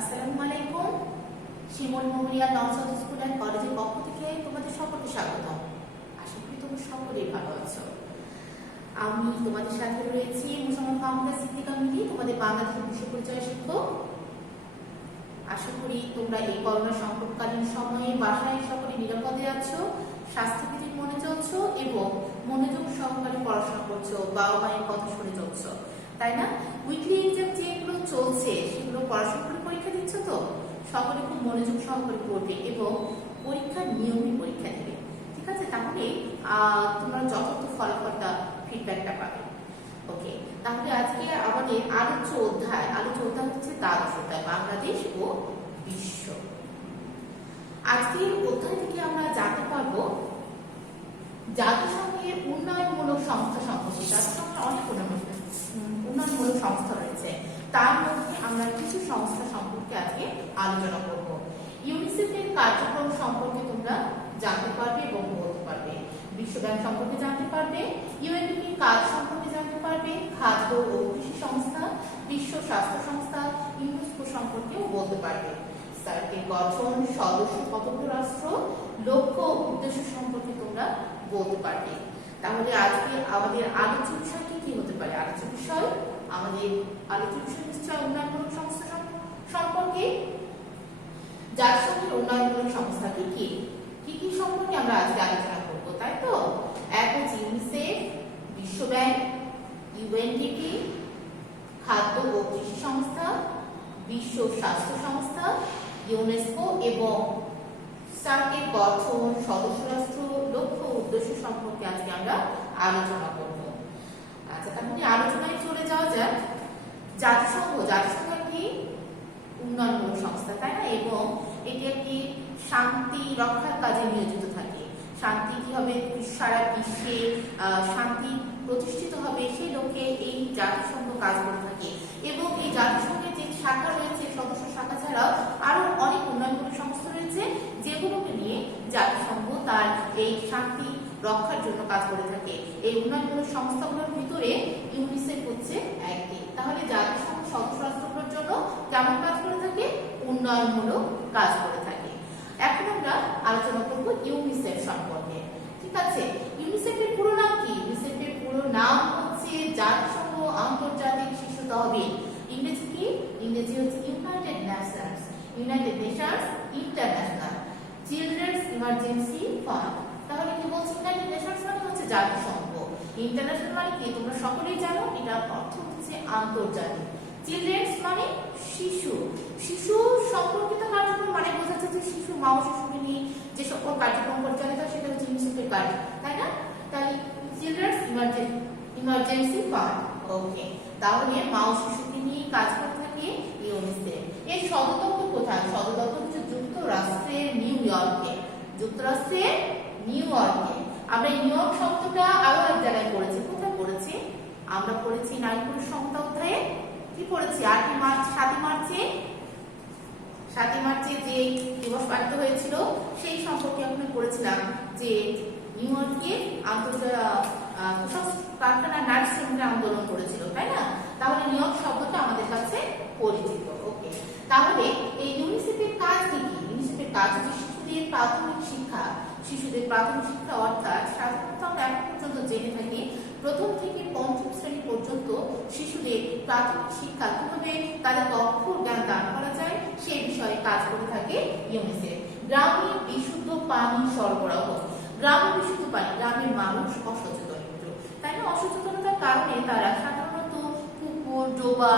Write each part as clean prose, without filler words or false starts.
আসসালামু আলাইকুম। শিমুল মোমিনিয়া Naushad school and কলেজের পক্ষ থেকে তোমাদের সকলকে স্বাগতম। আশা করি তোমরা সকলেই ভালো আছো। আমি তোমাদের সাথে রয়েছি মুসাম্মদ ফাহমিদা সিদ্দিকা মিলি, তোমাদের বাংলাদেশের বিশ্ব পরিচয় শিক্ষক। আশা করি তোমরা এই করোনা সংকটকালীন সময়ে বাসায় সকলে নিরাপদে আছো, স্বাস্থ্যবিধি মনে চলছো এবং মনোযোগ সহকারে পড়াশোনা করছো, বাবা মায়ের কথা শুনে চলছো, তাই না? উইকলি এক্সাম যেগুলো চলছে সেগুলো পড়াশোনা করে পরীক্ষা দিচ্ছ তো? সকলে খুব মনোযোগ সহকারে পড়বে এবং পরীক্ষার নিয়মিত পরীক্ষা দেবে, ঠিক আছে? তাহলে তোমরা যথার্থ ফলাফলটা ফিডব্যাকটা পাবে। ওকে, তাহলে আজকে আমাদের আলোচ্য অধ্যায় হচ্ছে দ্বাদশ অধ্যায়, বাংলাদেশ ও বিশ্ব। আজকের অধ্যায় থেকে আমরা জানতে পারবো জাতিসংঘের উন্নয়নমূলক সংস্থা সম্পর্কে। জাতিসংঘের অনেক উন্নয়নমূলক সংস্থা রয়েছে, তার মধ্যে আমরা কিছু সংস্থা সম্পর্কে আজকে আলোচনা করব। ইউনিসেফের কার্যক্রম সম্পর্কে তোমরা জানতে পারবে এবং বলতে পারবে, বিশ্ব ব্যাংক সম্পর্কে জানতে পারবে, ইউএনডিপির কাজ সম্পর্কে জানতে পারবে, খাদ্য ও কৃষি সংস্থা, বিশ্ব স্বাস্থ্য সংস্থা, ইউনেস্কো সম্পর্কেও বলতে পারবে। সার্কের গঠন, সদস্য কতগুলো রাষ্ট্র, লক্ষ্য ও উদ্দেশ্য সম্পর্কে তোমরা বলতে পারবে। তাহলে আজকে আমাদের আলোচ্য বিষয় কি হতে পারে? আমাদের আলোচ্য বিষয় নিশ্চয় উন্নয়নমূলক সংস্থা সম্পর্কে। জাতিসংঘের উন্নয়নমূলক সংস্থা কি কি সম্পর্কে আমরা আজকে আলোচনা করব, তাই তো? এক হচ্ছে ইউনিসেফ, বিশ্ব ব্যাংক, ইউএনডিপি, খাদ্য ও কৃষি সংস্থা, বিশ্ব স্বাস্থ্য সংস্থা, ইউনেস্কো এবং সার্কের গঠন, সদস্য রাষ্ট্র, লক্ষ্য উদ্দেশ্য সম্পর্কে আজকে আমরা আলোচনা করব। আচ্ছা, তাহলে আলোচনায় চলে যাওয়া যাক। জাতিসংঘ একটি উন্নয়নমূলক সংস্থা, তাই না? এবং এটি একটি শান্তি রক্ষার কাজে নিয়োজিত থাকে। শান্তি কি হবে, সারা বিশ্বে শান্তি প্রতিষ্ঠিত হবে, সেই লক্ষ্যে এই জাতিসংঘ কাজ করে থাকে। এবং এই জাতিসংঘের যে শাখা রয়েছে, সদস্য শাখা ছাড়াও আরো অনেক উন্নয়নমূলক সংস্থা রয়েছে, যেগুলোকে নিয়ে জাতিসংঘ তার এই শান্তি রক্ষার জন্য কাজ করে থাকে। এই উন্নয়নমূলক সংস্থাগুলোর ভিতরে ইউনিসেফ হচ্ছে একটি। তাহলে জাতিসংঘ সদস্য রাষ্ট্রগুলোর জন্য কেমন কাজ করে থাকে? উন্নয়নমূলক কাজ করে থাকে। এখন আমরা আলোচনা করব ইউনিসেফ সম্পর্কে, ঠিক আছে? ইউনিসেফের পুরো নাম কি? ইউনিসেফের পুরো নাম হচ্ছে জাতিসংঘ আন্তর্জাতিক শিশু তহবিল। ইংরেজি কি? ইংরেজি হচ্ছে United Nations international children's emergency fund. তাহলে কি বলছি? ইউনাইটেড নেশনস মানে হচ্ছে জাতিসংঘ, ইন্টারন্যাশনাল মানে কি তোমরা সকলেই জানো, এটার অর্থ হচ্ছে আন্তর্জাতিক। চিলড্রেন্স মানে শিশু সম্পর্কিত কার্যক্রম, মানে বোঝা যাচ্ছে যে শিশু, মা ও শিশুকে নিয়ে যে সকল কার্যক্রম পরিচালিত হয় সেটা হচ্ছে ইউনিসেফের কাজ, তাই না? তাহলে চিলড্রেন্স ইমার্জেন্সি ফান্ড। ওকে, তাহলে মা ও শিশুকে নিয়ে কাজ করে থাকে ইউনিসেফ। এর সদর দপ্তর কোথায়? সদর দপ্তর হচ্ছে যুক্তরাষ্ট্রের নিউ ইয়র্কে। আমরা নিউ ইয়র্ক শব্দটা আরো এক জায়গায় পড়েছি। কোথায় পড়েছি? আমরা পড়েছি নারীপুরুষ সমতা অধ্যায়ে। কি পড়েছি? 7ই মার্চে যে দিবস পালিত হয়েছিল সেই সম্পর্কে আমরা পড়েছিলাম যে নিউ ইয়র্কে কারখানা নারী শ্রমিকরা আন্দোলন করেছিল, তাই না? তাহলে নিউ ইয়র্ক শব্দটা আমাদের কাছে পরিচিত। ওকে, তাহলে এই ইউনিসেফের কাজ কি? ইউনিসেফের কাজ হচ্ছে শিশুদের প্রাথমিক শিক্ষা অর্থাৎ সাধারণত আমরা এখন পর্যন্ত জেনে থাকি প্রথম থেকে পঞ্চম শ্রেণী পর্যন্ত শিশুদের প্রাথমিক শিক্ষা কিভাবে তাদের অক্ষর জ্ঞান দান করা যায় সেই বিষয়ে কাজ করে থাকে ইউনিসেফ। গ্রামে বিশুদ্ধ পানি সরবরাহ। গ্রামের মানুষ অসচেতন, তাই না? অসচেতনতার কারণে তারা সাধারণত পুকুর, ডোবা,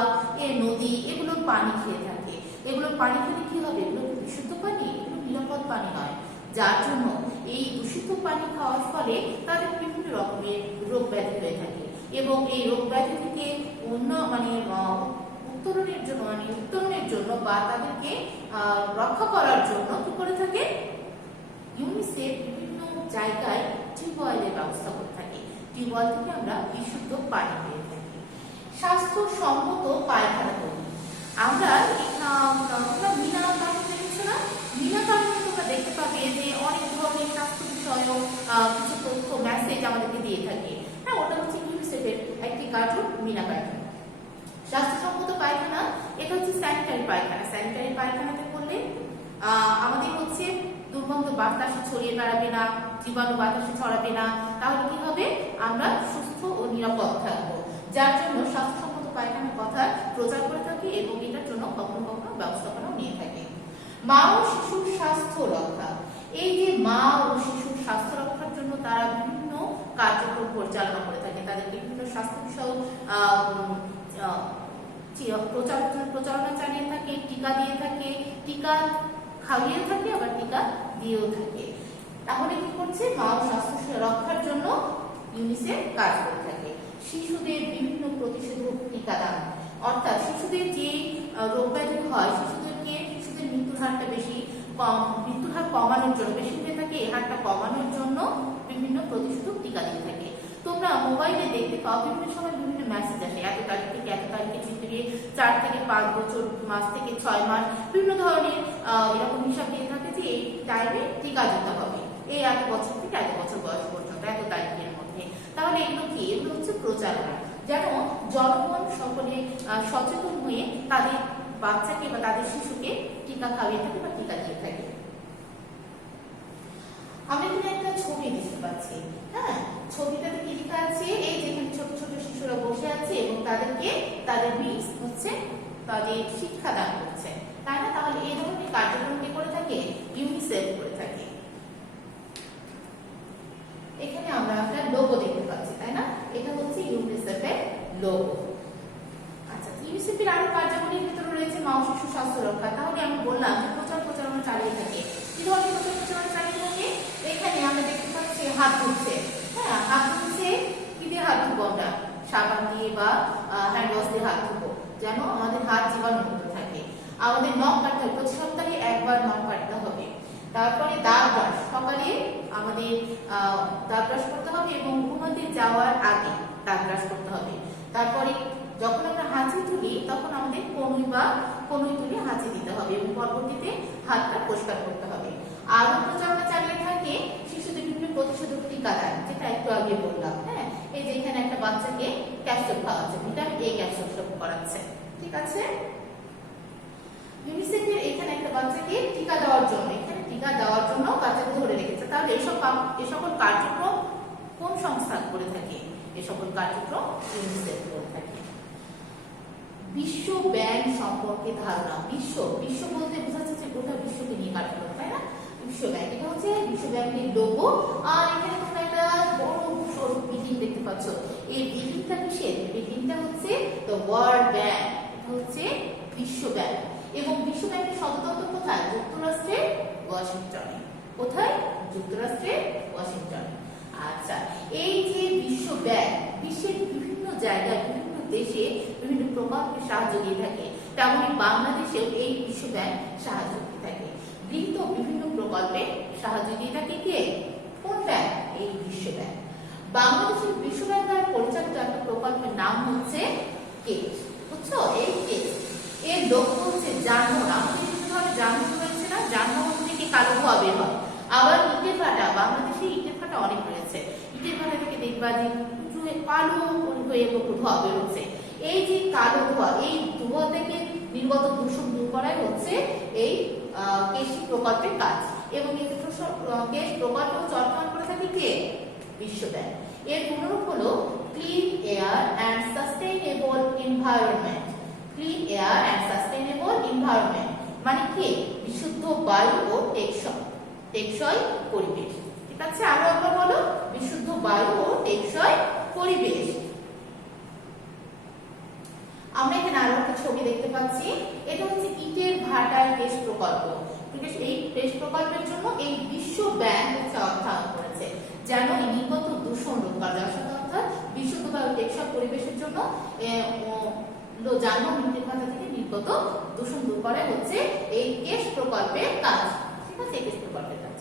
নদী এগুলোর পানি খেয়ে থাকে। এগুলোর পানি খেলে কি হবে? এগুলো বিশুদ্ধ পানি, এগুলো নিরাপদ পানি নয়, যার জন্য এই দূষিত পানি খাওয়ার ফলে তাদের বিভিন্ন রকমের রোগ ব্যাধি হয়ে থাকে। এবং এই রোগ ব্যাধি থেকে উত্তরণের জন্য বা তাদেরকে রক্ষা করার জন্য কি করে থাকে? ইউনিসেফ বিভিন্ন জায়গায় টিউবওয়েলের ব্যবস্থা করে থাকে। টিউবওয়েল থেকে আমরা বিশুদ্ধ পানি পেয়ে থাকি। স্বাস্থ্যসম্মত পায়খানা তৈরি। আমরা মিনা কানুন দেখছো না? মিনা কানুন তোমরা দেখতে পাবে যে অনেক ধরনের স্বাস্থ্য বিষয়ক কিছু তথ্য মেসেজ আমাদেরকে দিয়ে থাকে। হ্যাঁ, ওটা হচ্ছে ইউনিসেফের একটি কার্যক্রম, মিনা পায়খানা। স্বাস্থ্যসম্মত পায়খানা, এটা হচ্ছে স্যানিটারি পায়খানা। স্যানিটারি আমাদের হচ্ছে দুর্গন্ধ বাতাসে ছড়িয়ে বেড়াবে না, জীবাণু বাতাসে ছড়াবে না, তাহলে কি হবে, আমরা সুস্থ ও নিরাপদ থাকবো। যার জন্য স্বাস্থ্যসম্মত পায়খানার কথা প্রচার করে থাকি এবং এটার জন্য কখনো কখনো ব্যবস্থাপনাও নিয়ে থাকে। মা ও শিশুর স্বাস্থ্য রক্ষা। এই যে মা ও শিশুর স্বাস্থ্য রক্ষার জন্য তারা বিভিন্ন কার্যক্রম পরিচালনা করে থাকে, তাদের বিভিন্ন স্বাস্থ্য বিষয়ক প্রচারণা চালিয়ে থাকে, টিকা দিয়ে থাকে, টিকা খাইয়ে থাকে, আবার টিকা দিয়েও থাকে। তাহলে কি করছে, মা ও স্বাস্থ্য রক্ষার জন্য ইউনিসেফ কাজ করে থাকে। শিশুদের বিভিন্ন প্রতিষেধক টিকাদান, অর্থাৎ শিশুদের যে রোগ ব্যাধি হয়, শিশুদের মৃত্যুর হারটা বেশি কম, মৃত্যুর হার কমানোর জন্য, বেশি হয়ে থাকে এই হারটা কমানোর জন্য বিভিন্ন প্রতিষেধক টিকা দিয়ে থাকে। তোমরা মোবাইলে দেখতে পাও বিভিন্ন সময় বিভিন্ন মেসেজ আসে, এত তারিখ থেকে এত তারিখের ভিতরে 4 থেকে 5 বছর, মাস থেকে 6 মাস, বিভিন্ন ধরনের এরকম হিসাব দিয়ে থাকে যে এই টাইমে টিকা দিতে হবে, এই এত বছর থেকে এত বছর বয়স পর্যন্ত, এত তারিখের মধ্যে। তাহলে এগুলো কি, এগুলো হচ্ছে প্রচারণা, যেন জনগণ সকলে সচেতন হয়ে তাদের বাচ্চাকে বা তাদের শিশুকে টিকা খাইয়ে থাকে বা টিকা দিয়ে থাকে। আমরা এখানে একটা ছবি দেখতে পাচ্ছি, হ্যাঁ, ছবিটাতে কি লেখা আছে, এই যেখানে ছোট ছোট শিশুরা বসে আছে এবং তাদেরকে তাদের মিস হচ্ছে তাদের শিক্ষা দান করছে, তাই না? তাহলে এই ধরনের কার্যক্রম কি করে থাকে, ইউনিসেফ করে থাকে। এখানে আমরা একটা লোগো দেখতে পাচ্ছি, তাই না? এটা হচ্ছে ইউনিসেফের লোগো। আচ্ছা, ইউনিসেফের আরো কার্যাবলীর ভিতরে রয়েছে মা ও শিশু স্বাস্থ্য রক্ষা। তাহলে আমি বললাম যে প্রচারণা চালিয়ে থাকে। কি ধরনের প্রচারণা চালিয়ে থাকে? এখানে আমরা দেখতে পাচ্ছি হাত ধুচ্ছে, হ্যাঁ, হাত ধুচ্ছে, কি দিয়ে হাত ধুবো আমরা, সাবান দিয়ে বা হ্যান্ড ওয়াশ দিয়ে হাত ধুবো, যেন আমাদের হাত জীবাণুমুক্ত থাকে। আমাদের নখ কাটতে হবে, প্রতি সপ্তাহে একবার নখ কাটতে হবে। তারপরে দাঁত ব্রাশ, সকালে আমাদের দাঁত ব্রাশ করতে হবে এবং ঘুমাতে যাওয়ার আগে দাঁত ব্রাশ করতে হবে। তারপরে যখন আমরা হাঁচি তুলি তখন আমাদের কনুই তুলে হাঁচি দিতে হবে এবং পরবর্তীতে হাতটা পরিষ্কার করতে হবে। আরো প্রচারণা চালিয়ে থাকে শিশুদের বিভিন্ন প্রতিষেধক টিকাদান, যেটা একটু আগে বললাম, হ্যাঁ, এই যে এখানে একটা বাচ্চাকে ক্যাপসুল খাওয়াচ্ছে, ভিটামিন এ ক্যাপসুল করাচ্ছে, ঠিক আছে? ইউনিসেফের এখানে একটা বাচ্চাকে টিকা দেওয়ার জন্য, বাচ্চাকে ধরে রেখেছে। তাহলে এই সকল কার্যক্রম কোন সংস্থা করে থাকে? এই সকল কার্যক্রম ইউনিসেফ করে থাকে। বিশ্ব ব্যাংক সম্পর্কে ধারণা। বিশ্ব বলতে বোঝাচ্ছে যে গোটা বিশ্বকে নিয়ে কার্যক্রম, তাই না? বিশ্ব ব্যাংক, এটা হচ্ছে বিশ্ব ব্যাংকের লোগো। আর এখানে তোমরা একটা বড় সরু বিল্ডিং দেখতে পাচ্ছ। এই বিল্ডিংটা কিসের? বিল্ডিংটা হচ্ছে দ্য ওয়ার্ল্ড ব্যাংক, এটা হচ্ছে বিশ্ব ব্যাংক। এবং বিশ্ব ব্যাংকের সদর দপ্তর কোথায়? যুক্তরাষ্ট্রের ওয়াশিংটনে। কোথায়? যুক্তরাষ্ট্রের ওয়াশিংটনে। আচ্ছা, এই যে বিশ্ব ব্যাংক বিশ্বের বিভিন্ন জায়গায়, বিভিন্ন দেশে বিভিন্ন প্রকল্পে সাহায্য দিয়ে থাকে, তেমনি বাংলাদেশেও এই বিশ্ব ব্যাংক সাহায্য দিয়ে থাকে। গৃহীত বিভিন্ন প্রকল্পে সাহায্য দিয়ে থাকে কে? কোন ব্যাংক? এই বিশ্ব ব্যাংক। বাংলাদেশের বিশ্ব ব্যাংক দ্বারা পরিচালিত একটা প্রকল্পের নাম হচ্ছে কেজ, বুঝছো? এই কেজ এর লক্ষ্য হচ্ছে যানবাহন, আমাদের বিভিন্ন ধরনের যানবাহন রয়েছে না, যানবাহন থেকে কালো ধোঁয়া বের হয়। আবার ইটের ভাটা, বাংলাদেশে ইটের ভাটা অনেক রয়েছে, ইটের ভাটা থেকে দেখবা যে কালো হয়ে ধোঁয়া বেরোচ্ছে। এই যে কালো ধোঁয়া, এই ধোঁয়া থেকে নির্গত দূষণ দূর করাই হচ্ছে এই কেশি প্রকল্পের কাজ। এবং এই কেশ প্রকল্প অর্থায়ন করে থাকে কে? বিশ্ব ব্যাংক। এর পুনরূপ হলো clean air and sustainable environment. Clean air and sustainable environment মানে কি? বিশুদ্ধ বায়ু ও টেকসই পরিবেশ, ঠিক আছে? আরো একবার বলো, বিশুদ্ধ বায়ু ও টেকসই পরিবেশ। আমরা এখানে আরো একটা ছবি দেখতে পাচ্ছি, এটা হচ্ছে ইটের ভাটায় কেশ প্রকল্প, ঠিক আছে? এই কেশ প্রকল্পের জন্য এই বিশ্ব ব্যাংক হচ্ছে অর্থায়ন করেছে, যেন এই নির্গত দূষণ রোধ করা যায়, অর্থাৎ বিশুদ্ধ বায়ু টেকসই পরিবেশের জন্য যানবাহন ইটের ভাটা থেকে নির্গত দূষণ দূর করা হচ্ছে এই কেশ প্রকল্পের কাজ, ঠিক আছে? এই কেশ প্রকল্পের কাজ।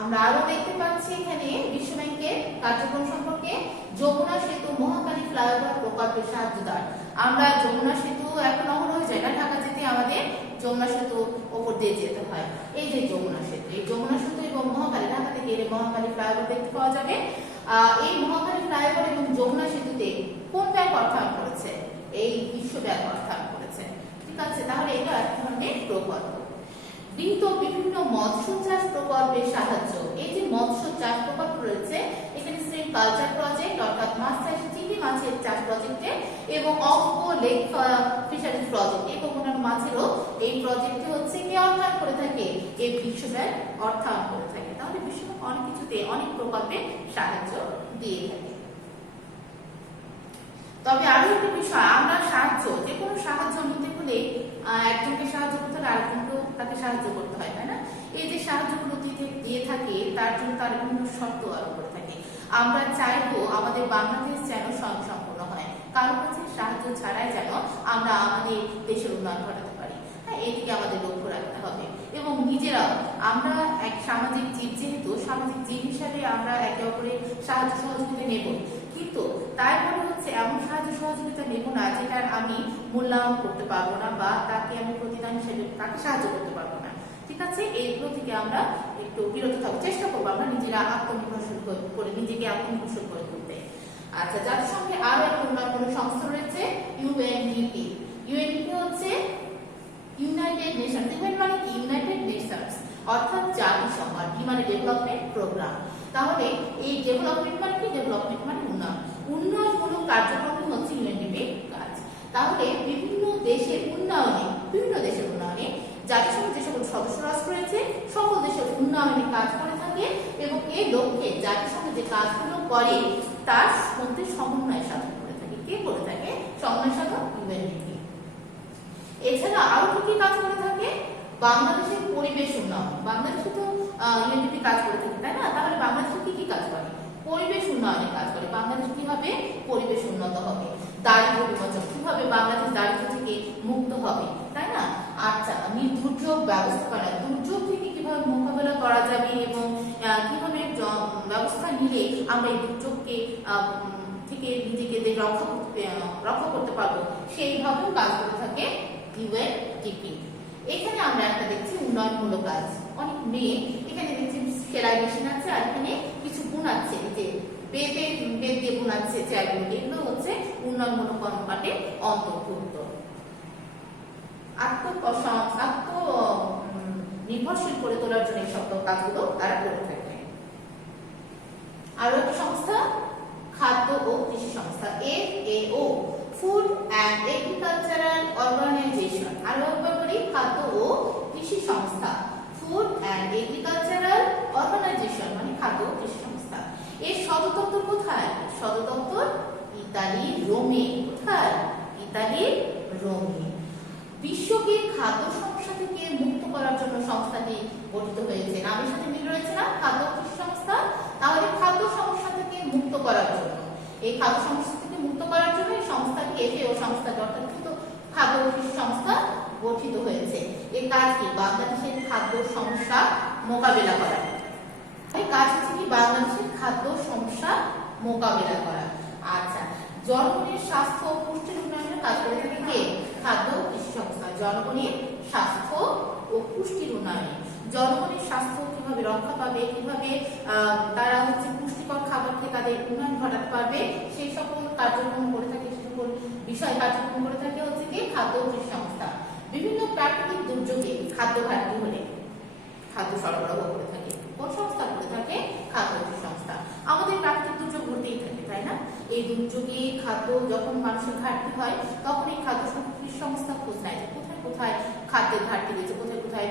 আমরা আরো দেখতে পাচ্ছি এখানে বিশ্ব ব্যাংকের কার্যক্রম সম্পর্কে। যমুনা সেতু মহাকালী ফ্লাইওভার প্রকল্পের সাহায্যদার। আমরা যমুনা সেতু এখন অহরহ যায় না, ঢাকা যেতে আমাদের যমুনা সেতু ওপর দিয়ে যেতে হয়। এই যে যমুনা সেতু, এই যমুনা সেতু এবং মহাকালী, ঢাকা থেকে গেলে মহাকালী ফ্লাইওভার দেখতে পাওয়া যাবে। এই মহাকালী ফ্লাইওভার এবং যমুনা সেতুতে কোন ব্যাংক অর্থায়ন করেছে? এই বিশ্ব ব্যাংক অর্থায়ন করেছে, ঠিক আছে? তাহলে এটা এক ধরনের প্রকল্প। বৃহৎ বিভিন্ন মৎস্য চাষ প্রকল্পের সাহায্য। এই যে মৎস্য চাষ প্রকল্প রয়েছে এখানে শ্রিম কালচার প্রজেক্ট অর্থাৎ মাছ চাষ চিংড়ি মাছের চাষ প্রজেক্টে এবং অক্সফো লেক ফিশারিজ প্রজেক্ট এই কোকোনাট মাছেরও এই প্রজেক্টে হচ্ছে কে অর্থায়ন করে থাকে, এই বিশ্ব ব্যাংক অর্থায়ন করে থাকে। তাহলে বিশ্ব ব্যাংক অনেক কিছুতে অনেক প্রকল্পে সাহায্য দিয়ে থাকে। তবে আরো একটি বিষয়, আমরা সাহায্য যে কোনো সাহায্য নিতে হলে একজনকে সাহায্য করতে হলে আরেকজনকেও তাকে সাহায্য করতে হয়, তাই না? এই যে সাহায্যগুলো দিয়ে থাকে তার জন্য তার বিভিন্ন শর্ত আরোপ করে থাকে। আমরা চাইবো আমাদের বাংলাদেশ যেন স্বয়ংসম্পূর্ণ হয়, কারো কাছে সাহায্য ছাড়াই যেন আমরা আমাদের দেশের উন্নয়ন ঘটাতে পারি। হ্যাঁ, এদিকে আমাদের লক্ষ্য রাখতে হবে। এবং নিজেরাও আমরা এক সামাজিক জীব, যেহেতু সামাজিক জীব হিসাবে আমরা একে অপরের সাহায্য সহযোগিতা নেব, কিন্তু তাই বলে হচ্ছে এমন সাহায্য সহযোগিতা নেব না যেটার আমি মূল্যায়ন করতে পারবো না বা তাকে আমি প্রতিদান হিসেবে তাকে সাহায্য করতে পারবো না। ঠিক আছে, এইগুলো থেকে আমরা একটু বিরত থাকবো, চেষ্টা করবো আমরা নিজেরা আত্মনির্ভরশীল করে নিজেকে আত্মনির্ভরশীল করে তুলতে। আচ্ছা, জাতিসংঘে আরো একটা উন্নয়নমূলক সংস্থা রয়েছে ইউএনডিপি। ইউএনডিপি হচ্ছে ইউনাইটেড নেশন, ইউএন মানে কি? ইউনাইটেড নেশনস অর্থাৎ জাতিসংঘ, ডি মানে ডেভেলপমেন্ট প্রোগ্রাম। তাহলে এই ডেভেলপমেন্ট মানে কি? ডেভেলপমেন্ট মানে উন্নয়ন, উন্নয়নমূলক কার্যক্রম হচ্ছে ইউএনডিপির কাজ। তাহলে বিভিন্ন দেশের উন্নয়নে জাতিসংঘ যে সকল সদস্য রাষ্ট্র রয়েছে সকল দেশের উন্নয়নে কাজ করে থাকে এবং এই লক্ষ্যে জাতিসংঘ যে কাজগুলো করে তার মধ্যে সমন্বয় সাধন করে থাকে। কে করে থাকে? সমন্বয় সাধন ইউএনডিপি। এছাড়া আরো কি কাজ করে থাকে? বাংলাদেশের পরিবেশ উন্নয়ন। বাংলাদেশে তো ইউএনডিপি কাজ করে থাকে, তাই না? তাহলে বাংলাদেশে কি কাজ করে? পরিবেশ উন্নয়নে কাজ করে। বাংলাদেশ কিভাবে পরিবেশ উন্নত হবে, দারিদ্র্য বিমোচন, কিভাবে বাংলাদেশ দারিদ্র্য থেকে মুক্ত হবে, তাই না? আচ্ছা, দুর্যোগ ব্যবস্থাপনা, দুর্যোগ থেকে কিভাবে মোকাবেলা করা যাবে এবং কিভাবে ব্যবস্থা নিলে আমরা এই দুর্যোগকে থেকে নিজেকে রক্ষা করতে পারবো, সেইভাবেও কাজ করে থাকে ইউএনডিপি। এখানে আমরা একটা দেখছি উন্নয়নমূলক কাজ, অনেক মেয়ে এখানে দেখছি সেলাই মেশিন আছে আর এখানে কিছু বুনাচ্ছে, যে বেদ দিয়ে বুনাচ্ছে চেয়ারগুলো, এগুলো হচ্ছে উন্নয়নমূলক কর্মকাণ্ডে অন্তর্ভুক্ত। নির্ভরশীল করে তোলার জন্য এই সব কাজগুলো তারা করে থাকে। আরো একটা সংস্থা খাদ্য ও কৃষি সংস্থা, FAO, food and agricultural organisation. আরো একবার বলি, খাদ্য ও কৃষি সংস্থা, ফুড অ্যান্ড এগ্রিকালচারাল অর্গানাইজেশন মানে খাদ্য ও কৃষি সংস্থা। এর সদর দপ্তর কোথায়? সদর দপ্তর ইতালির রোমে। কোথায়? ইতালির রোমে। বিশ্বকে খাদ্য সমস্যা থেকে মুক্ত করার জন্য সংস্থাটি গঠিত হয়েছে। নামের সাথে মিল রয়েছে না? খাদ্য কৃষি সংস্থা। তাহলে খাদ্য সমস্যা থেকে মুক্ত করার জন্য, এই খাদ্য সমস্যা থেকে মুক্ত করার জন্য এই সংস্থাটি, FAO সংস্থাটি অর্থাৎ খাদ্য কৃষি সংস্থা গঠিত হয়েছে। এই কাজ কি? বাংলাদেশের খাদ্য সমস্যা মোকাবেলা করা। এই কাজ হচ্ছে কি? বাংলাদেশের খাদ্য সমস্যা মোকাবেলা করা। আচ্ছা, জনগণের স্বাস্থ্য ও পুষ্টির উন্নয়নের কাজ করে থাকে কে? খাদ্য কৃষি সংস্থা। জনগণের স্বাস্থ্য ও পুষ্টির উন্নয়নে, জনগণের স্বাস্থ্য কিভাবে রক্ষা পাবে, কিভাবে তারা হচ্ছে পুষ্টিকর খাবার খেয়ে তাদের উন্নয়ন ঘটাতে পারবে, সেই সকল কার্যক্রম করে থাকে, সেই সকল বিষয় কার্যক্রম করে থাকে হচ্ছে কি? খাদ্য কৃষি সংস্থা। বিভিন্ন প্রাকৃতিক দুর্যোগে খাদ্য ঘাটতি হলে খাদ্য সরবরাহ করে থাকে কোন সংস্থা? করে থাকে খাদ্য কৃষি সংস্থা। আমাদের প্রাকৃতিক দুর্যোগ ঘটেই থাকে, তাই না? এই দুর্যোগে খাদ্য যখন মানুষের ঘাটতি হয় তখন এই খাদ্য কৃষি সংস্থা খোঁজ নেয় কোথায় কোথায় খাদ্যের ঘাটতি রয়েছে, কোথায় কোথায়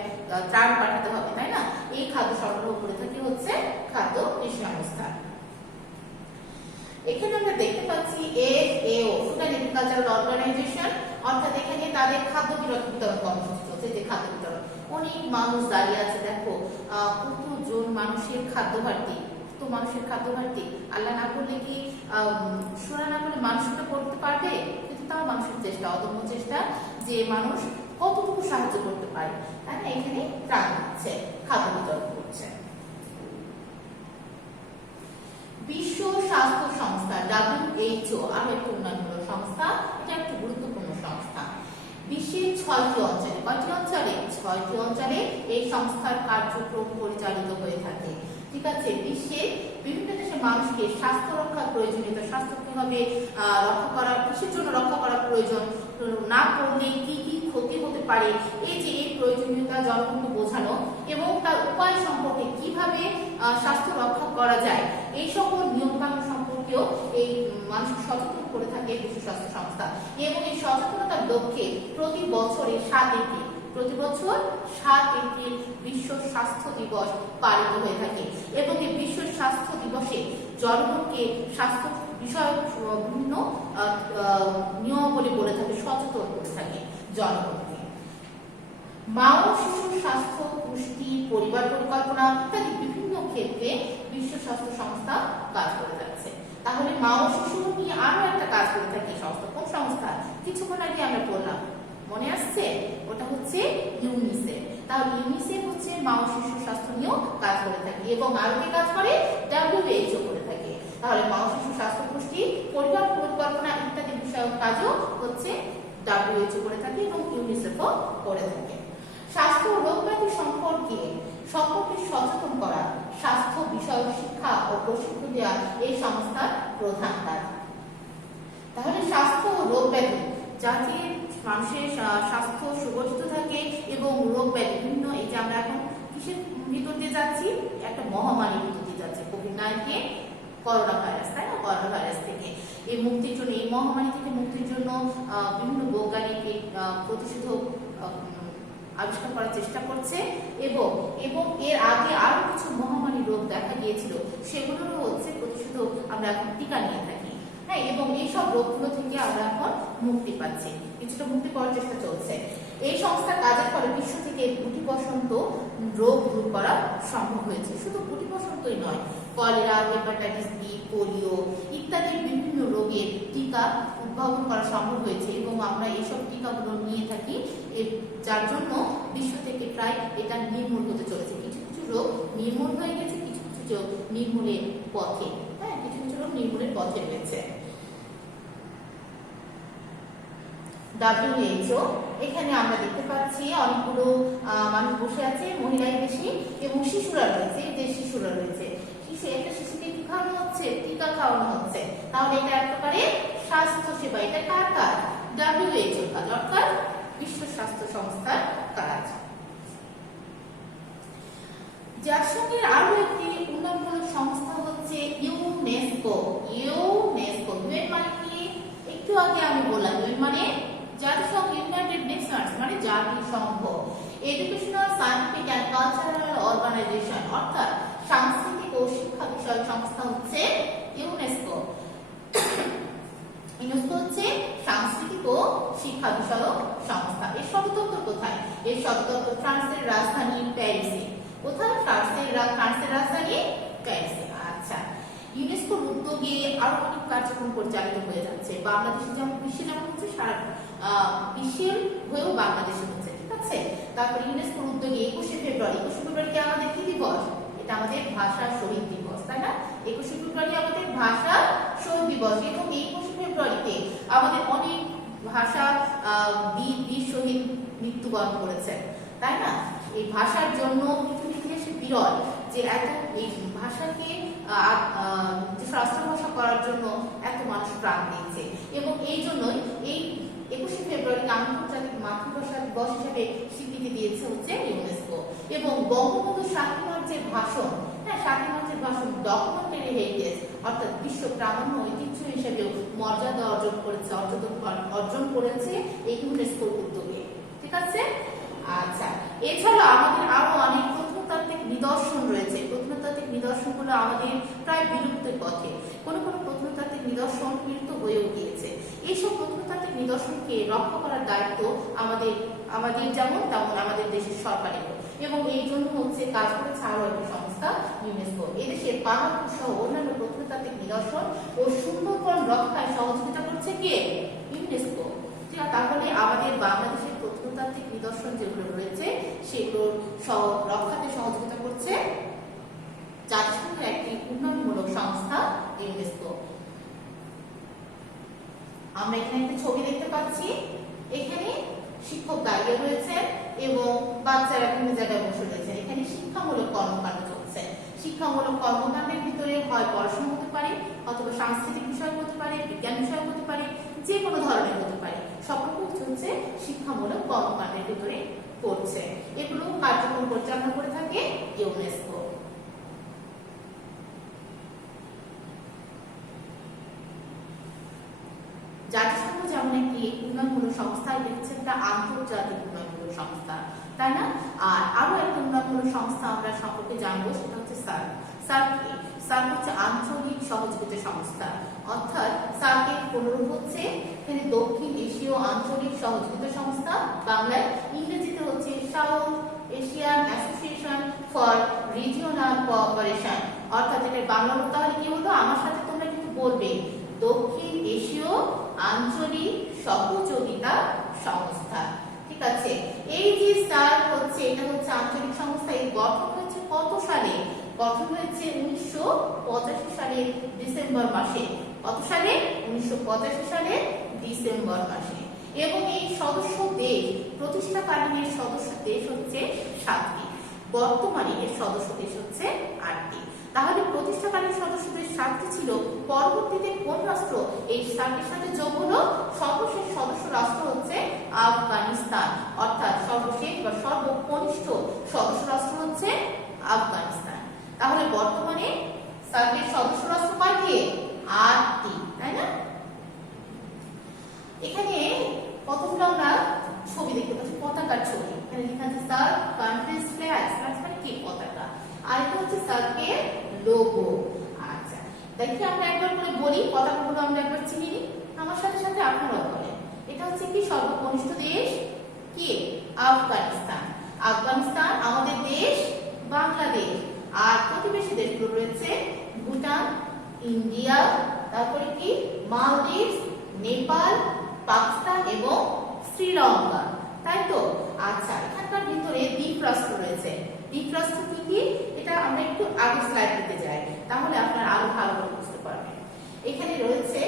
ত্রাণ পাঠাতে হবে, তাই না? এই খাদ্য সরবরাহ করে থাকে হচ্ছে খাদ্য কৃষি সংস্থা। এখানে আমরা দেখতে পাচ্ছি FAO, food and agricultural organisation, অর্থাৎ এখানে তাদের খাদ্য বিতরণ কর্মসূচি চলছে। যে খাদ্য বিতরণ, অনেক মানুষ দাঁড়িয়ে আছে, দেখো কতজন মানুষের খাদ্য ঘাটতি, তো মানুষের খাদ্য ঘাটতি। আল্লাহ না করলে কি সুরা না করলে মানুষটা করতে পারবে? কিন্তু তাও মানুষের চেষ্টা, অদম্য চেষ্টা, যে মানুষ কতটুকু সাহায্য করতে পারে, তাই না? এখানে ত্রাণ দিচ্ছে, খাদ্য বিতরণ করছে। বিশ্ব স্বাস্থ্য সংস্থা WHO আরো একটা উন্নয়নমূলক সংস্থা, এটা একটা গুরুত্বপূর্ণ সংস্থা। বিশ্বের 6টি অঞ্চলে, কয়টি অঞ্চলে? 6টি অঞ্চলে এই সংস্থার কার্যক্রম পরিচালিত হয়ে থাকে। ঠিক আছে, বিশ্বের বিভিন্ন দেশের মানুষকে স্বাস্থ্য রক্ষার প্রয়োজনীয়তা, স্বাস্থ্য কিভাবে রক্ষা করা, কিসের জন্য রক্ষা করা প্রয়োজন, না করলে কি কি ক্ষতি হতে পারে, এই যে এই প্রয়োজনীয়তা জনগণকে বোঝানো এবং তার উপায় সম্পর্কে কিভাবে স্বাস্থ্য রক্ষা করা যায় এই সকল নিয়মকানুন সম্পর্কেও এই মানুষকে সচেতন করে থাকে বিশ্ব স্বাস্থ্য সংস্থা। এবং এই সচেতনতার লক্ষ্যে প্রতি বছর 7 এপ্রিল বিশ্ব স্বাস্থ্য দিবস পালিত হয়ে থাকে। এবং এই বিশ্ব স্বাস্থ্য দিবসে জনগণকে স্বাস্থ্য বিষয়ক বিভিন্ন নিয়মাবলী বলে থাকে, সচেতন করে থাকে জনগণকে। মা ও শিশুর স্বাস্থ্য, পুষ্টি, পরিবার পরিকল্পনা ইত্যাদি বিভিন্ন ক্ষেত্রে বিশ্ব স্বাস্থ্য সংস্থা কাজ করে যাচ্ছে। তাহলে মা ও শিশু নিয়ে আরো একটা কাজ করে থাকে সংস্থা। কোন সংস্থা? কিছুক্ষণ আগে আমরা বললাম, মনে আসছে? ওটা হচ্ছে ইউনিসেফ। তাহলে ইউনিসেফ হচ্ছে মা ও শিশুর স্বাস্থ্য নিয়েও কাজ করে থাকে এবং আরো কি কাজ করে? WHO করে থাকে। তাহলে মা ও শিশু স্বাস্থ্য, পুষ্টি, পরিবার পরিকল্পনা ইত্যাদি বিষয়ক কাজও হচ্ছে WHO করে থাকে এবং ইউনিসেফও করে থাকে। স্বাস্থ্য ও রোগ ব্যাধি সম্পর্কে সচেতন করা, স্বাস্থ্য বিষয়ক শিক্ষা ও প্রশিক্ষণ দেওয়া এই সংস্থার প্রধান কাজ। তাহলে স্বাস্থ্য ও রোগ ব্যাধি, যাতে মানুষের স্বাস্থ্য সুগঠিত থাকে এবং রোগ ব্যাধি বিভিন্ন, এই যে আমরা এখন কিসের ভিতর দিয়ে যাচ্ছি? একটা মহামারীর ভিতর দিয়ে যাচ্ছে, কোভিড-19 করোনা ভাইরাস, তাই না? করোনা ভাইরাস থেকে এই মুক্তির জন্য, এই মহামারী থেকে মুক্তির জন্য বিভিন্ন বৈজ্ঞানিক প্রতিষেধক আবিষ্কার করার চেষ্টা করছে এবং এর আগে আরো কিছু মহামারী রোগ দেখা গিয়েছিল, সেগুলোরও হচ্ছে প্রতিষেধক আমরা এখন টিকা নিয়ে থাকি। হ্যাঁ, এবং এইসব রোগগুলো থেকে আমরা এখন মুক্তি পাচ্ছি, কিছুটা মুক্তি পাওয়ার চেষ্টা চলছে। এই সংস্থার কাজের ফলে বিশ্ব থেকে গুটি বসন্ত রোগ দূর করা সম্ভব হয়েছে। শুধু গুটি বসন্তই নয়, কলেরা, হেপাটাইটিস বি, পোলিও ইত্যাদি বিভিন্ন রোগের টিকা উদ্ভাবন করা সম্ভব হয়েছে এবং আমরা এইসব টিকাগুলো নিয়ে থাকি, যার জন্য বিশ্ব থেকে প্রায় এটা নির্মূল হতে চলেছে। কিছু কিছু রোগ নির্মূল হয়ে গেছে, কিছু কিছু রোগ নির্মূলের পথে। হ্যাঁ, কিছু কিছু রোগ নির্মূলের পথে রয়েছে। WHO, এখানে আমরা দেখতে পাচ্ছি অনেকগুলো মানুষ বসে আছে, মহিলাই বেশি এবং শিশুরা রয়েছে। যে শিশুরা রয়েছে, একটা শিশুকে কি খাওয়ানো হচ্ছে? টিকা খাওয়ানো হচ্ছে। তাহলে এটা এক প্রকারের স্বাস্থ্য সেবা। এটা কার কাজ? WHO কাজ, অর্থাৎ বিশ্ব স্বাস্থ্য সংস্থার কাজ। জাতিসংঘের আরো একটি উন্নয়নমূলক সংস্থা হচ্ছে ইউনেস্কো। ইউনেস্কো মানে কি? একটু আগে আমি বললাম, মানে জাতিসংঘ, ইউনাইটেড নেশনস মানে জাতিসংঘ। Educational, scientific and cultural organisation, অর্থাৎ সাংস্কৃতিক ও শিক্ষা বিষয়ক সংস্থা হচ্ছে ইউনেস্কো। ইউনেস্কো হচ্ছে সাংস্কৃতিক ও শিক্ষা বিষয়ক সংস্থা। এর সদর দপ্তর কোথায়? এর সদর দপ্তর ফ্রান্সের রাজধানী প্যারিসে। কোথায়? ফ্রান্সের রাজধানী প্যারিসে। আচ্ছা, ইউনেস্কোর উদ্যোগে আরো অনেক কার্যক্রম পরিচালিত হয়ে যাচ্ছে। বাংলাদেশে যেমন বিশ্বে যেমন হচ্ছে, সারা বিশ্বের হয়েও বাংলাদেশে হচ্ছে, ঠিক আছে? তারপর ইউনেস্কোর উদ্যোগে 21শে ফেব্রুয়ারি কি আমাদের কি দিবস? এটা আমাদের ভাষা শহীদ দিবস, তাই না? 21শে ফেব্রুয়ারি আমাদের ভাষা শহীদ দিবস এবং 21শে ফেব্রুয়ারিতে আমাদের অনেক ভাষা বীর শহীদ মৃত্যুবরণ করেছে, তাই না? এই ভাষার জন্য পৃথিবীর ইতিহাসে বিরল যে এত এই ভাষাকে রাষ্ট্র ভাষা করার জন্য এত মানুষ প্রাণ দিয়েছে এবং এই জন্যই এই 21শে ফেব্রুয়ারি আন্তর্জাতিক মাতৃভাষা দিবস হিসেবে স্বীকৃতি দিয়েছে হচ্ছে ইউনেস্কো। এবং বঙ্গবন্ধু স্বাধীনতার ভাষণ, হ্যাঁ, স্বাধীনতার ভাষণ ডকুমেন্টারি হেরিটেজ অর্থাৎ বিশ্ব প্রামাণ্য ঐতিহ্য হিসেবেও মর্যাদা অর্জন করেছে এই ইউনেস্কোর উদ্যোগে, ঠিক আছে? আচ্ছা, এছাড়া আমাদের আরো অনেক প্রত্নতাত্ত্বিক নিদর্শন রয়েছে। প্রত্নতাত্ত্বিক নিদর্শনগুলো আমাদের প্রায় বিলুপ্তির পথে, কোনো কোনো প্রত্নতাত্ত্বিক নিদর্শন বিলুপ্ত হয়েও গিয়েছে। এইসব প্রত্নতাত্ত্বিক নিদর্শনকে রক্ষা করার দায়িত্ব আমাদের যেমন তেমন আমাদের দেশের সরকারেরও এবং এই জন্য হচ্ছে কাজ করেছে আরো একটি সংস্থা ইউনেস্কো। এদেশের পাহাড় সহ অন্যান্য প্রত্নতাত্ত্বিক নিদর্শন ও সুন্দরবন রক্ষায় সহযোগিতা করছে কে? ইউনেস্কো। তাহলে আমাদের বাংলাদেশের প্রত্নতাত্ত্বিক নিদর্শন যেগুলো রয়েছে সেগুলোর রক্ষাতে সহযোগিতা করছে জাতিসংঘের একটি উন্নয়নমূলক সংস্থা ইউনেস্কো। আমরা এখানে একটা ছবি দেখতে পাচ্ছি। এখানে শিক্ষক দাঁড়িয়ে রয়েছে এবং বাচ্চারা বিভিন্ন জায়গায় বসে রয়েছে। এখানে শিক্ষামূলক কর্মকাণ্ড চলছে। শিক্ষামূলক কর্মকাণ্ডের ভিতরে হয় পড়াশোনা হতে পারে, অথবা সাংস্কৃতিক বিষয় হতে পারে, বিজ্ঞান বিষয় হতে পারে, যে কোনো ধরনের হতে পারে। সকল হচ্ছে শিক্ষামূলক কর্মকাণ্ডের ভিতরে পড়ছে। এগুলো কার্যক্রম পরিচালনা করে থাকে ইউনেস্কো। জাতিসংঘ যেমন একটি উন্নয়নমূলক সংস্থা, এটা হচ্ছে একটা আন্তর্জাতিক উন্নয়নমূলক সংস্থা, তাই না? আর আরো একটা উন্নয়নমূলক সংস্থা আমরা সম্পর্কে জানবো, সেটা হচ্ছে সার্ক। সার্ক হচ্ছে আঞ্চলিক সহযোগিতা সংস্থা, অর্থাৎ সার্কের পুনরূপ হচ্ছে এখানে দক্ষিণ এশীয় আঞ্চলিক সহযোগিতা সংস্থা, বাংলায় ইংরেজিতে হচ্ছে south Asian association for regional cooperation. অর্থাৎ এর বাংলা তাহলে কি হলো, আমার সাথে তোমরা কিন্তু বলবে দক্ষিণ এশীয় আঞ্চলিক সহযোগিতা সংস্থা। ঠিক আছে, এই যে সার্ক হচ্ছে এটা হচ্ছে আঞ্চলিক সংস্থা। এর গঠন হয়েছে কত সালে? গঠন হয়েছে 1985 সালের ডিসেম্বর মাসে। কত সালে? 1985 সালের ডিসেম্বর মাসে। এবং এই সদস্য দেশ, প্রতিষ্ঠাকালীন এর সদস্য দেশ হচ্ছে 7টি, বর্তমানে এর সদস্য দেশ হচ্ছে 8টি। তাহলে প্রতিষ্ঠাকালীন সদস্য দেশ 7টি ছিল, পরবর্তীতে কোন রাষ্ট্র এই সার্কের সাথে যোগ হলো? সর্বশেষ সদস্য রাষ্ট্র হচ্ছে আফগানিস্তান, অর্থাৎ সর্বশেষ বা সর্বকনিষ্ঠ সদস্য রাষ্ট্র হচ্ছে আফগানিস্তান। তাহলে বর্তমানে সার্কের সদস্য রাষ্ট্র কয়টি? 8টি, তাই না? এখানে কতগুলো আমরা ছবি দেখতে পাচ্ছি, পতাকার ছবি। এখানে লেখা আছে সার্ক কান্ট্রিজ ফ্ল্যাগস, মানে কি পতাকা। আর এটা হচ্ছে সার্কের লোগো। আচ্ছা, দেখি আমরা একবার করে বলি, পতাকাগুলো আমরা একবার চিনি নিই, আমার সাথে সাথে আপনারাও বলেন। এটা হচ্ছে কি সর্বকনিষ্ঠ দেশ কি? আফগানিস্তান। আফগানিস্তান আমাদের দেশ বাংলাদেশ। আর প্রতিবেশী দেশগুলো রয়েছে ভুটান, ইন্ডিয়া, তারপরে কি মালদ্বীপ, নেপাল, পাকিস্তান এবং শ্রীলঙ্কা, তাই তো? আচ্ছা, এখানকার ভিতরে দ্বীপ রাষ্ট্র রয়েছে। দ্বীপ রাষ্ট্র কি কি এটা আমরা একটু আগে স্লাইড দিতে যাই, তাহলে আপনারা আরো ভালো করে বুঝতে পারবেন। এখানে রয়েছে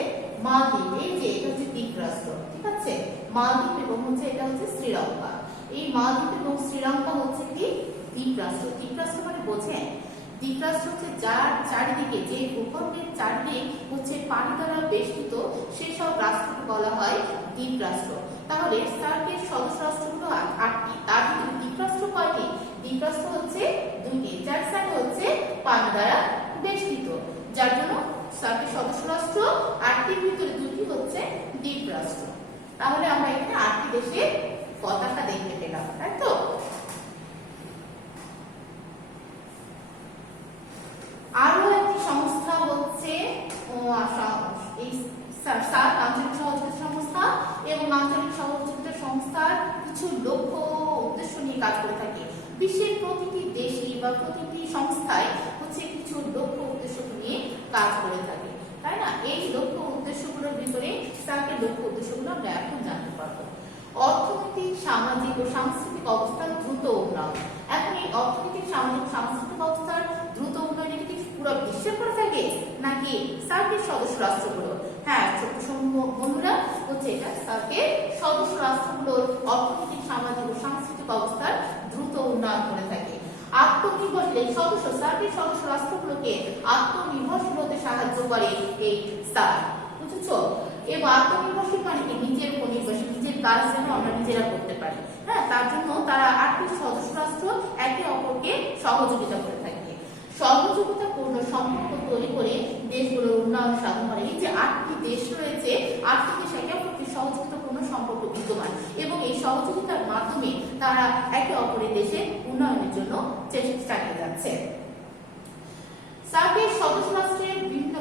মালদ্বীপ, এই যে এটা হচ্ছে দ্বীপ রাষ্ট্র, ঠিক আছে? মালদ্বীপ এবং হচ্ছে এটা হচ্ছে শ্রীলঙ্কা। এই মালদ্বীপ এবং শ্রীলঙ্কা হচ্ছে কি দ্বীপ রাষ্ট্র। দ্বীপ রাষ্ট্র মানে বোঝেন, দ্বীপ রাষ্ট্র হচ্ছে যার চারিদিকে, যে ভূখণ্ডের চারিদিক হচ্ছে পানি দ্বারা বেষ্টিত, সেই সব রাষ্ট্রকে বলা হয় দ্বীপ রাষ্ট্র। তাহলে সার্কের সদস্য রাষ্ট্রগুলো 8টি, তার ভিতরে দ্বীপ রাষ্ট্র কয়টি? দ্বীপ রাষ্ট্র হচ্ছে 2টি, যার সাথে হচ্ছে পানি দ্বারা বেষ্টিত, যার জন্য সার্কের সদস্য রাষ্ট্র 8টির ভিতরে 2টি হচ্ছে দ্বীপ রাষ্ট্র। তাহলে আমরা এখানে 8টি দেশের পতাকা দেখতে পেলাম, তাই তো? আরো একটি সংস্থা হচ্ছে এই সার্ক আঞ্চলিক সহযোগিতা সংস্থা, এবং আঞ্চলিক সহযোগিতা সংস্থার কিছু লক্ষ্য উদ্দেশ্য নিয়ে কাজ করে থাকে। বিশ্বের প্রতিটি দেশে বা প্রতিটি সংস্থায় হচ্ছে কিছু লক্ষ্য উদ্দেশ্য নিয়ে কাজ করে থাকে, তাই না? এই লক্ষ্য উদ্দেশ্যগুলোর ভিতরে সার্কের লক্ষ্য উদ্দেশ্যগুলো আমরা এখন জানতে পারবো। অর্থনৈতিক, সামাজিক ও সাংস্কৃতিক অবস্থার দ্রুত উন্নয়ন। এখন এই অর্থনৈতিক, সামাজিক, সাংস্কৃতিক অবস্থার দ্রুত উন্নয়ন এটা কি পুরো বিশ্বের করে থাকে নাকি সার্কের সদস্য রাষ্ট্রগুলো? হ্যাঁ, ছোট বন্ধুরা, হচ্ছে এটা সার্কের সদস্য রাষ্ট্রগুলোর অর্থনৈতিক, সামাজিক ও সাংস্কৃতিক অবস্থার দ্রুত উন্নয়ন করে থাকে। আত্মনির্ভরশীল এই সদস্য, সার্কের সদস্য রাষ্ট্রগুলোকে আত্মনির্ভরশীল হতে সাহায্য করে এই সার্ক, বুঝেছো? এবং আত্মনির্ভরশীল মানে কি নিজের উপর নির্ভরশীল, নিজের কাজ যেন আমরা নিজেরা করতে পারি। হ্যাঁ, তার জন্য তারা 8টি সদস্য রাষ্ট্র একে অপরকে সহযোগিতা করে থাকে। সহযোগিতাপূর্ণ সম্পর্ক তৈরি করে দেশগুলোর উন্নয়ন সাধন করে। এই যে 8টি দেশ রয়েছে, 8টি দেশ একে অপরকে সহযোগিতাপূর্ণ সম্পর্ক বিদ্যমান, এবং এই সহযোগিতার মাধ্যমে তারা একে অপরের দেশের উন্নয়নের জন্য চেষ্টা চালিয়ে যাচ্ছে। সার্কের সদস্য রাষ্ট্রের বিভিন্ন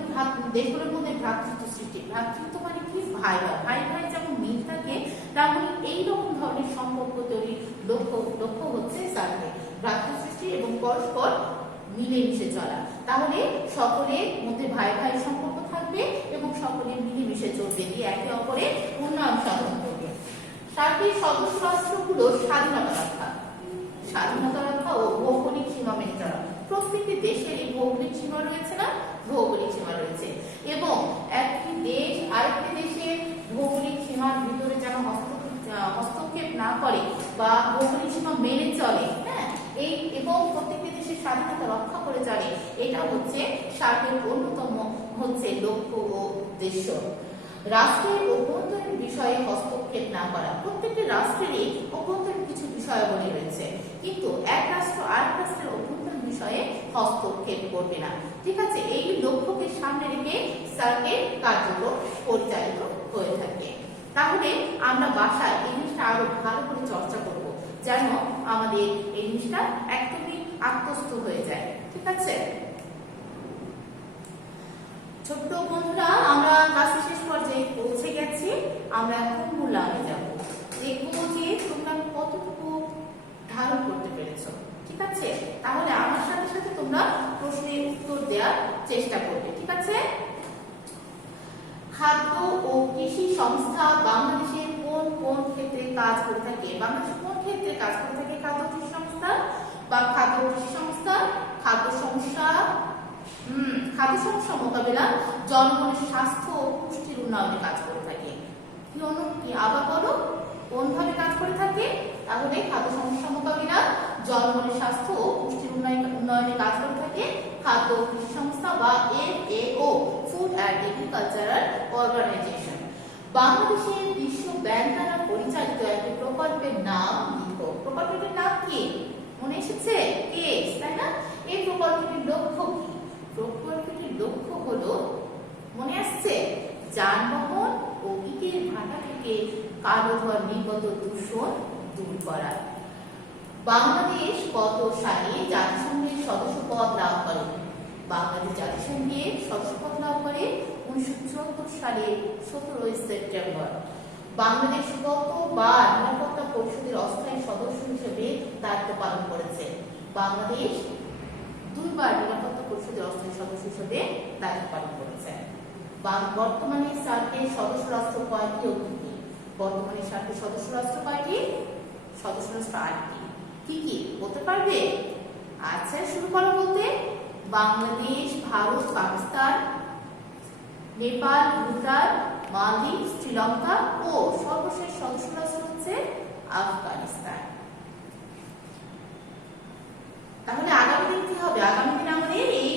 দেশগুলোর মধ্যে ভ্রাতৃত্ব সৃষ্টি। ভ্রাতৃত্ব মানে কি? ভাই ভাই ভাই যেমন মিল থাকে, তেমন এইরকম ধরনের সম্পর্ক তৈরির লক্ষ্য হচ্ছে সার্কের ভ্রাতৃত্ব সৃষ্টি এবং পরস্পর মিলেমিশে চলা। তাহলে সকলের মধ্যে ভাই ভাই সম্পর্ক থাকবে এবং সকলে মিলেমিশে চলবে, দিয়ে একে অপরের উন্নয়ন সাধন করবে। সার্কের সদস্য রাষ্ট্রগুলো স্বাধীনতা রক্ষা ও ভৌগোলিক সীমা মেনে চলা। প্রত্যেকটি দেশের এই ভৌগোলিক সীমা রয়েছে না? ভৌগোলিক সীমা রয়েছে, এবং একটি দেশ আরেকটি দেশের ভৌগোলিক সীমার ভিতরে যেন হস্তক্ষেপ না করে বা ভৌগোলিক সীমা মেনে চলে, হ্যাঁ, এই এবং প্রত্যেকটি দেশের স্বাধীনতা রক্ষা করে চলে, এটা হচ্ছে সার্কের অন্যতম হচ্ছে লক্ষ্য ও উদ্দেশ্য। রাষ্ট্রের অভ্যন্তরীণ বিষয়ে হস্তক্ষেপ না করা। প্রত্যেকটি রাষ্ট্রেরই অভ্যন্তরীণ কিছু বিষয়াবলী রয়েছে, কিন্তু এক রাষ্ট্র আরেক রাষ্ট্রের অভ্যন্তরীণ বিষয়ে হস্তক্ষেপ করবে না। ঠিক আছে, এই লক্ষ্যকে সামনে রেখে সার্কের কার্যক্রম পরিচালিত হয়ে থাকে। তাহলে আমরা বাসায় এই জিনিসটা আরো ভালো করে চর্চা করব, যেন আমাদের এই জিনিসটা একদমই আত্মস্থ হয়ে যায়। ঠিক আছে, ছোট্ট বন্ধুরা, আমরা ক্লাসের শেষ পর্যায়ে পৌঁছে গেছি। আমরা এখন মূল্যায়নে যাব, দেখবো যে তোমরা কতটুকু ধারণ করতে পেরেছো। ঠিক আছে, তাহলে আমার সাথে সাথে তোমরা প্রশ্নের উত্তর দেওয়ার চেষ্টা করবে। ঠিক আছে, খাদ্য ও কৃষি সংস্থা বাংলাদেশের কোন কোন ক্ষেত্রে কাজ করে থাকে? বাংলাদেশ কোন ক্ষেত্রে কাজ করে থাকে? খাদ্য কৃষি সংস্থা বা খাদ্য কৃষি সংস্থা খাদ্য সমস্যা মোকাবেলা, জনগণের স্বাস্থ্য ও পুষ্টির উন্নয়নে কাজ করে থাকে। কি আবার বলো, কোন ভাবে কাজ করে থাকে? তাহলে খাদ্য সমস্যা মোকাবিলা, জনগণের স্বাস্থ্য ও পুষ্টির উন্নয়নে কাজ করে থাকে খাদ্য কৃষি সংস্থা বা FAO, food and agricultural organisation. বাংলাদেশের বিশ্ব ব্যাংক দ্বারা পরিচালিত একটি প্রকল্পের নাম লিখো। প্রকল্পটির নাম কি? মনে এসেছে? কেস, তাই না? এই প্রকল্পটির লক্ষ্য কি? প্রকল্পটির লক্ষ্য হলো, মনে আসছে, যানবাহন ও ইটের ভাটা থেকে কালো ধোঁয়া নির্গত দূষণ দূর করা। বাংলাদেশ কত সালে জাতিসংঘের সদস্যপদ লাভ করে? বাংলাদেশ জাতিসংঘের সদস্যপদ লাভ করে 1974 সালের 17 সেপ্টেম্বর। বাংলাদেশ কতবার নিরাপত্তা পরিষদের অস্থায়ী সদস্য হিসেবে দায়িত্ব পালন করেছে? বাংলাদেশ 2 বার নিরাপত্তা পরিষদের অস্থায়ী সদস্য হিসেবে দায়িত্ব পালন করেছে। বর্তমানে সার্কের সদস্য রাষ্ট্র কয়টি ও কি কি? বর্তমানে সার্কের সদস্য রাষ্ট্র কয়টি? সদস্য রাষ্ট্র 8টি। কি কি বলতে পারবে? আচ্ছা, শুরু করো বলতে। বাংলাদেশ, ভারত, পাকিস্তান, নেপাল, ভুটান, মালদ্বীপ, শ্রীলঙ্কা ও সর্বশেষ সদস্য রাষ্ট্র হচ্ছে আফগানিস্তান। তাহলে আগামী দিন কি হবে? আগামী দিন আমাদের এই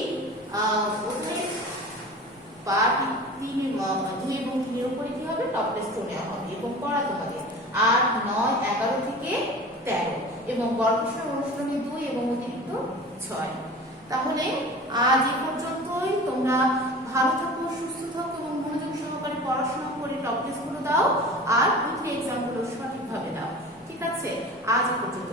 পার্ট 2 এবং 3 এর উপরে কি হবে? টপ টেস্ট নেওয়া হবে এবং পড়াতে হবে 8, 9, 11 থেকে 13 এবং গল্পের অনুশীলনী 2 এবং অতিরিক্ত 6। তাহলে আজ এই পর্যন্তই। তোমরা ভালো থাকো, সুস্থ থাকো এবং মনোযোগ সহকারে পড়াশোনা করে টপ টেস্ট গুলো দাও আর উইকলি এক্সাম গুলো সঠিকভাবে দাও। ঠিক আছে, আজ এই পর্যন্ত।